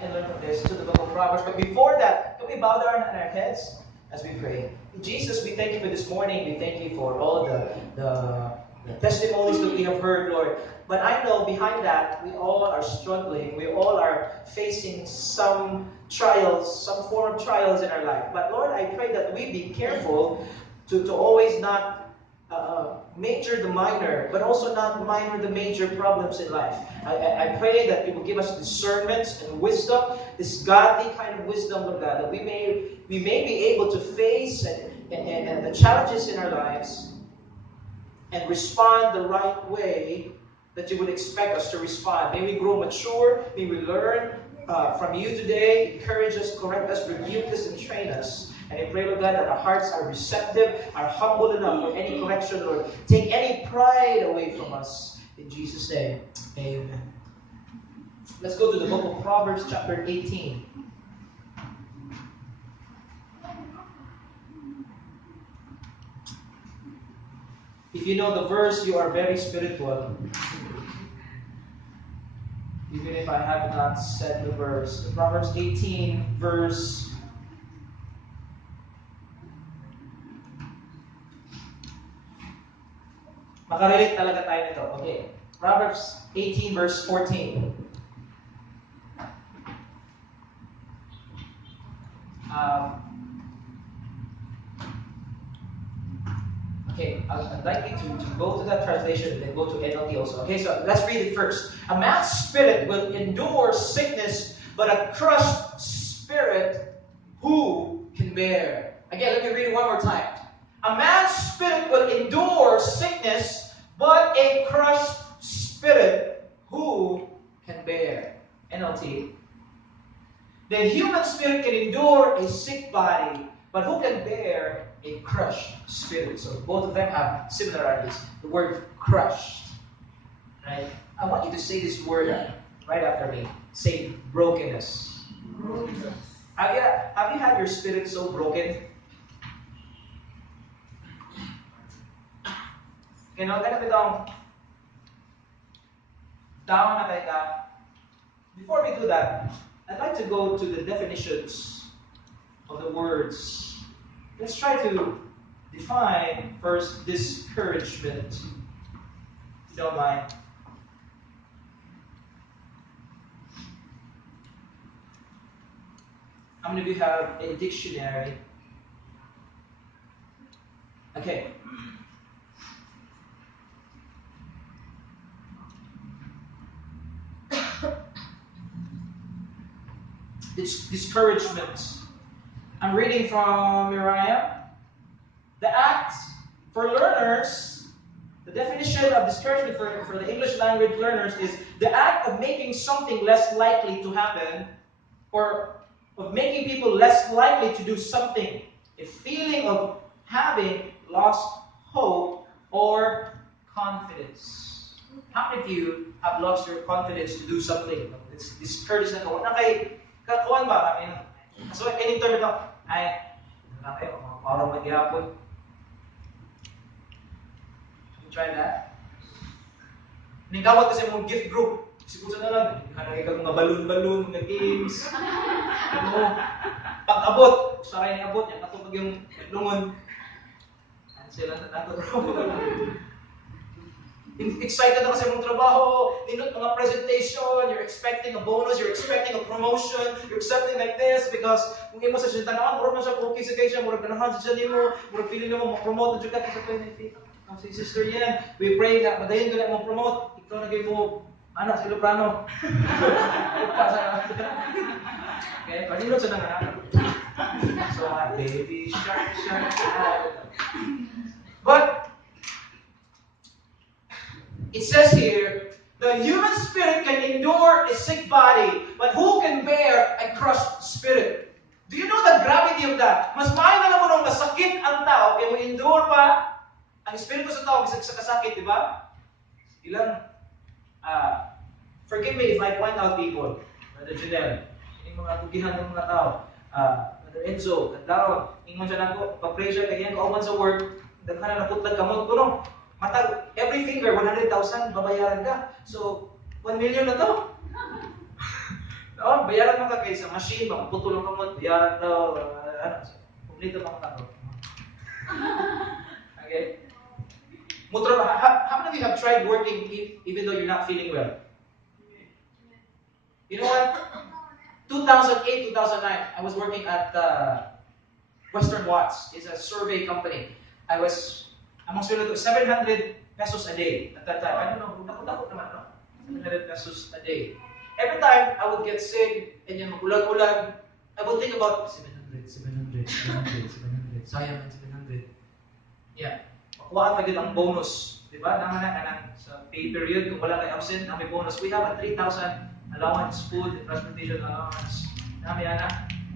can learn from this to the book of Proverbs. But before that, can we bow down on our heads as we pray? Jesus, we thank you for this morning. We thank you for all the testimonies that we have heard, Lord. But I know behind that, we all are struggling. We all are facing some trials, some form of trials in our life. But Lord, I pray that we be careful to always not major the minor, but also not minor the major problems in life. I pray that you will give us discernment and wisdom, this godly kind of wisdom, Lord God, that we may be able to face and the challenges in our lives and respond the right way that you would expect us to respond. May we grow mature. May we learn from you today. Encourage us, correct us, rebuke us, and train us. And I pray, Lord God, that our hearts are receptive, are humble enough for any correction, Lord. Take any pride away from us. In Jesus' name, amen. Let's go to the book of Proverbs, chapter 18. If you know the verse, you are very spiritual. Even if I have not said the verse. Proverbs 18, verse... Makarelate talaga tayo nito. Okay. Proverbs 18, verse 14. Okay, I'd like you to go to that translation and then go to NLT also. Okay, so let's read it first. A man's spirit will endure sickness, but a crushed spirit, who can bear? Again, let me read it one more time. A man's spirit will endure sickness, but a crushed spirit, who can bear? NLT. The human spirit can endure a sick body, but who can bear a crushed spirit? So both of them have similarities. The word crushed. Right? I want you to say this word right after me. Say brokenness. Brokenness. Have you had your spirit so broken? You know, ganito itong down na tayo ka. Before we do that, I'd like to go to the definitions of the words. Let's try to define first discouragement, if you don't mind. How many of you have a dictionary? Okay. Discouragement. I'm reading from Uriah. The act for learners, the definition of discouragement for the English language learners is the act of making something less likely to happen, or of making people less likely to do something. A feeling of having lost hope or confidence. How many of you have lost your confidence to do something? It's discouraged na ko. Kakuan ba kami? So, any term ito, ay, parang magyapon. You try that? Ningkawat kasi mong gift group. Sikusa na lang. Hanagay ka mga balloon-balloon, mga games. Pag-abot, sakay ni abot, yan katupag yung lungon. Cancel lang na nato. Excited na kasi mong trabaho, ninot mga presentation, you're expecting a bonus, you're expecting a promotion, you're accepting like this because kung imo sa siya tanawang, murag na siya, okay sa kayo siya, murag ganahan sa siya nimo, murag pili nimo, ma-promote na siya ka, sa benefit. Ang si sister yan, we pray na, madayon ko na mo-promote, ikaw na kayo mo, anak, si Loprano. Okay, paninot sa nanganak. So, baby shark, shark, shark. But, it says here, the human spirit can endure a sick body, but who can bear a crushed spirit? Do you know the gravity of that? Mas maayo na naman nung masakit ang tao, kaya mo endure pa ang espiritu sa tao bisag sa kasakit, di ba? Ilang, forgive me if I point out people, Brother Janelle, yung mga tugihan ng mga tao, Brother Enzo, Kandaro, ingon siya nako, pa-pray siya, kaya kauman sa work, daghan na naputlag kamot ko, no? Matag, every finger, 100,000, babayaran ka. So, 1 million na to. Oh, bayaran mo ka kay sa machine, putulong ka mo, bayaran daw, ano, kumplito mo ka. Okay? How many of you have tried working even though you're not feeling well? You know what? 2008, 2009, I was working at Western Watts. It's a survey company. I'm sweldo to 700 pesos a day at that time. I don't know, dako naman, no? 700 pesos a day. Every time I would get sick, and yan magulag-ulag, I would think about 700, 700, 700, 700. Sayang ang 700. Yeah. Makuha ka ang bonus. Diba? Naman sa pay period, kung wala kay absent, may bonus. We have a 3,000 allowance, food, and transportation allowance. Nami ana.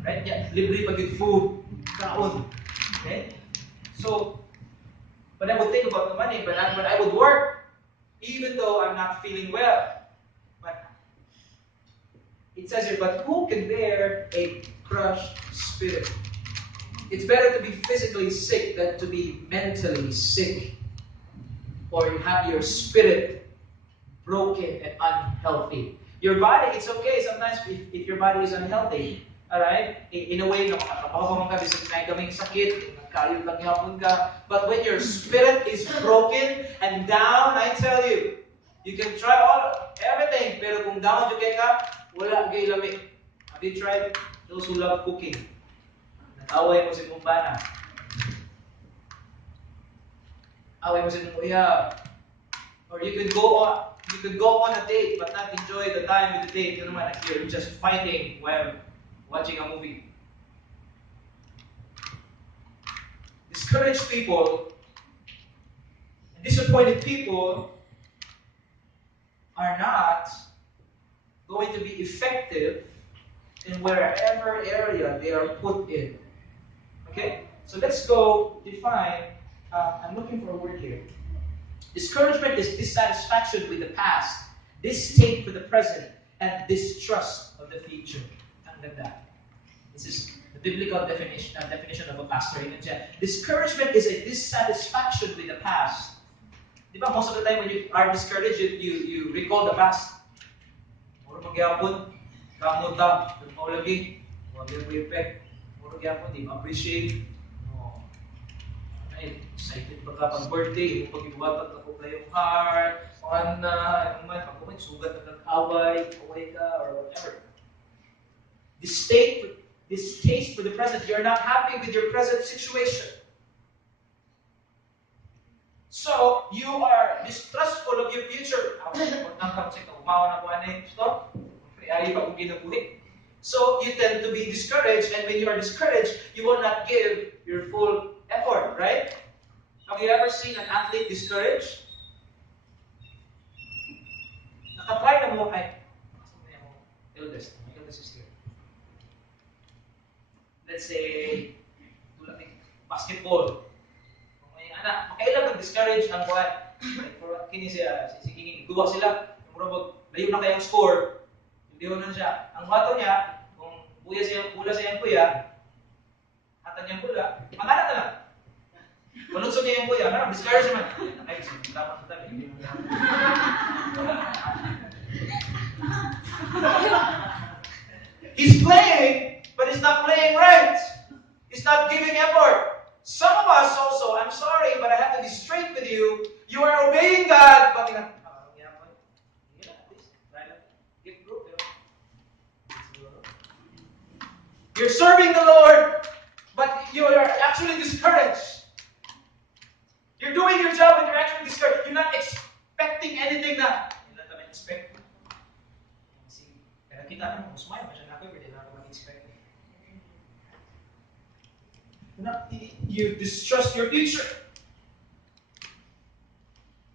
Right? Yeah. Libre pag yung food. Kaon. Okay? So, but I would think about the money, but I would work even though I'm not feeling well. But it says here, but who can bear a crushed spirit? It's better to be physically sick than to be mentally sick, or you have your spirit broken and unhealthy. Your body, it's okay sometimes if your body is unhealthy. Alright? In a way, nakakapahapang ka, bisag na kaming sakit, nagkayod lang yapon ka. But when your spirit is broken and down, I tell you, you can try everything, pero kung down you ka, wala kay lamig. Have you tried those who love cooking? Nag-away mo si Mumbana. Away mo si Muya. Or you could go on a date but not enjoy the time with the date. You know what? Like you're just fighting while watching a movie. Discouraged people and disappointed people are not going to be effective in wherever area they are put in. Okay? So let's go define, I'm looking for a word here. Discouragement is dissatisfaction with the past, distaste for the present, and distrust of the future. Ang ganda. This is the biblical definition of a pastor. Discouragement is a dissatisfaction with the past. Diba, most of the time when you are discouraged, you recall the past. Muro magyapon, kamuta, lumaw lagi, wag yung effect. Muro magyapon, di ma-appreciate. Excited pa ka pag birthday, yung pag-iwatat ako na yung heart, ano man, pag kumay, sugat na nag-away, away ka, or whatever. Distaste for the present. You're not happy with your present situation. So, you are distrustful of your future. So, you tend to be discouraged, and when you are discouraged, you will not give your full effort, right? Have you ever seen an athlete discouraged? Nakatry na mo, eldest is here. Let's say, basketball. Kung may anak, makailang mag-discourage ang buwan. Kini siya, duwa sila, layo na kayang score, hindi na siya. Ang wato niya, kung bula siyang kuya, hatan niyang bula, pangalan na lang. Malunsog niya yung kuya, meron, discourage naman. Ay, dapat na tabi. He's playing, but he's not playing right. He's not giving effort. Some of us also, I'm sorry, but I have to be straight with you. You are obeying God, but you're serving the Lord, but you are actually discouraged. You're doing your job and you're actually discouraged. You're not expecting anything na. Hindi naman expect. Kaya kita naman, smile pa siya na ako, hindi na ako mag-expect. You distrust your future.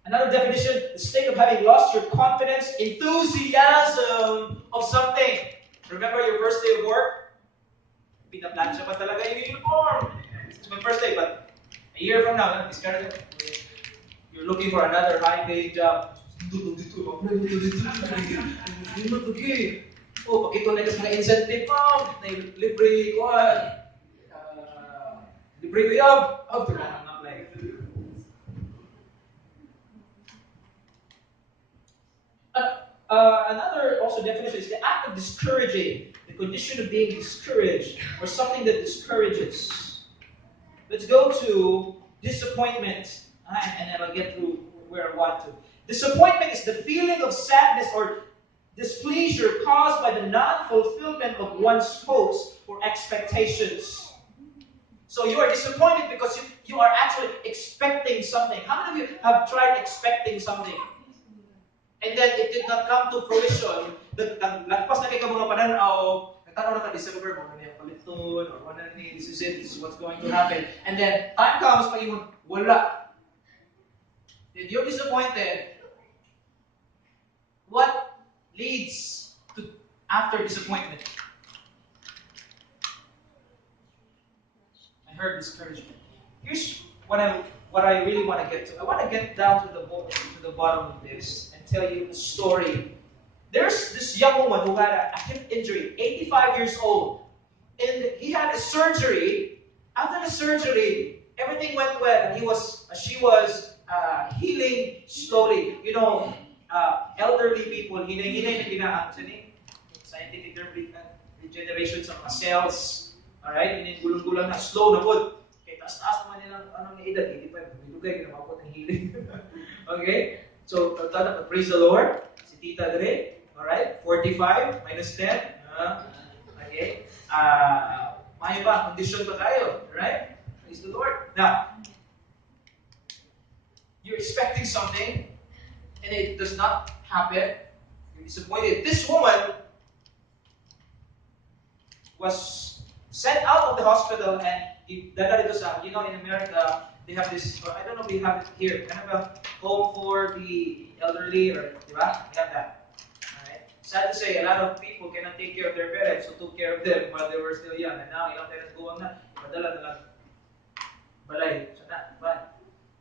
Another definition, the state of having lost your confidence, enthusiasm of something. Remember your first day of work? Pinaplansya pa talaga yung uniform. It's my first day, but a year from now, you're looking for another high-paying job. Oh, pakito na yung mga incentive mo. Libre uyab. After that, I'm not like. Another also definition is the act of discouraging, the condition of being discouraged, or something that discourages. Let's go to disappointment. And then I'll get through where I want to. Disappointment is the feeling of sadness or displeasure caused by the non-fulfillment of one's hopes or expectations. So you are disappointed because you are actually expecting something. How many of you have tried expecting something? And then it did not come to fruition. Lagpas na kay ka mga pananaw, nagtanaw na ka December, mga niya paliton, or one ni, this is it, this is what's going to happen. And then time comes, pag yung wala. Then you're disappointed. What leads to after disappointment? I heard discouragement. Here's what I really want to get to. I want to get down to the bottom of this and tell you a story. There's this young woman who had a hip injury, 85 years old, and he had a surgery. After the surgery, everything went well, and she was healing slowly. You know, elderly people, hinay-hinay na ginaan. Scientific term, regeneration sa mga cells. Alright? Yun yung gulong-gulang na, slow na po. Okay, taas-taas naman nilang anong edad, 85, bilugay, ginamapot ng healing. Okay? So, praise the Lord. Si Tita Dre, alright? 45 minus 10. Okay? May ba? Condition pa tayo. Alright? Praise the Lord. Now, you're expecting something, and it does not happen. You're disappointed. This woman was sent out of the hospital and dala dito sa, you know, in America, they have this, I don't know if we have it here, kind of a home for the elderly, or, di ba? We have that. Alright? Sad to say, a lot of people cannot take care of their parents who took care of them while they were still young. And now, ilang parents go on na, ipadala na lang. Balay. So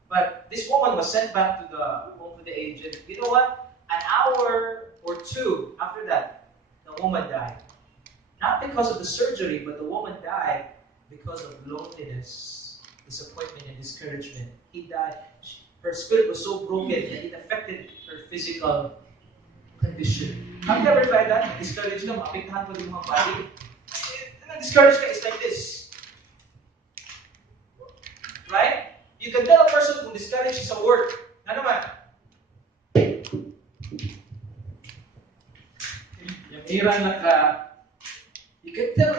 but this woman was sent back to the home of the aged. You know what? An hour or two after that, the woman died. Not because of the surgery, but the woman died because of loneliness, disappointment, and discouragement. He died. Her spirit was so broken that it affected her physical condition. Have you ever tried that? Discouraged ka, maapektahan mo din mga body. Discouraged ka is like this. Right? You can tell a person who discouraged sa work. Ano man? Yamiran na ka. You can tell.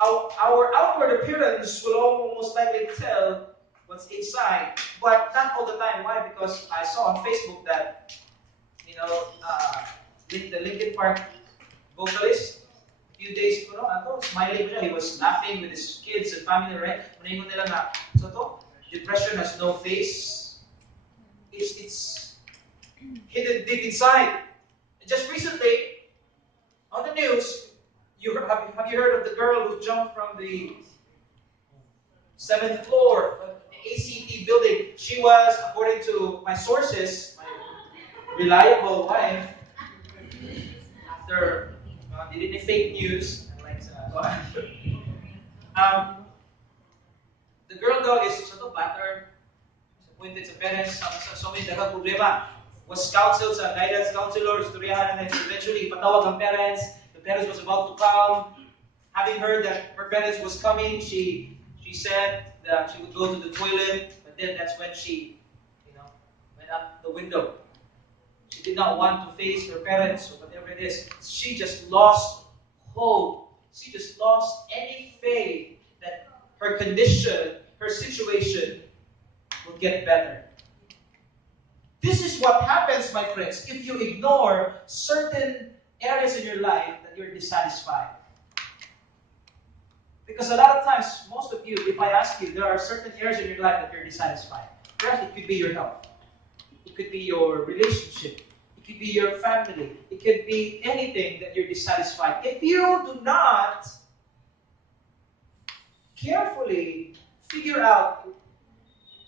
Our outward appearance will almost likely tell what's inside, but not all the time. Why? Because I saw on Facebook that, you know, the Linkin Park vocalist, a few days ago, smiling siya. He was laughing with his kids and family, right? Manayin nila na, so to, depression has no face. It's hidden deep inside. And just recently, on the news, have you heard of the girl who jumped from the 7th floor of the ACT building? She was, according to my sources, my reliable wife, after did any fake news, the girl daw is battered, disappointed sa parents, so may dagang problema. Was counseled sa guidance counselor, istoryahan, and then eventually patawag ang parents. The parents was about to come. Having heard that her parents was coming, she said that she would go to the toilet, but then that's when she, went out the window. She did not want to face her parents or whatever it is. She just lost hope. She just lost any faith that her condition, her situation will get better. This is what happens, my friends, if you ignore certain areas in your life that you're dissatisfied. Because a lot of times, most of you, if I ask you, there are certain areas in your life that you're dissatisfied. Perhaps it could be your health. It could be your relationship. It could be your family. It could be anything that you're dissatisfied. If you do not carefully figure out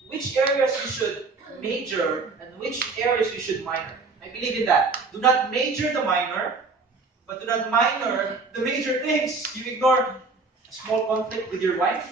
which areas you should major and which areas you should minor. I believe in that. Do not major the minor, but do not minor the major things. You ignore a small conflict with your wife,